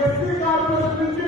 Eski kardeşimizin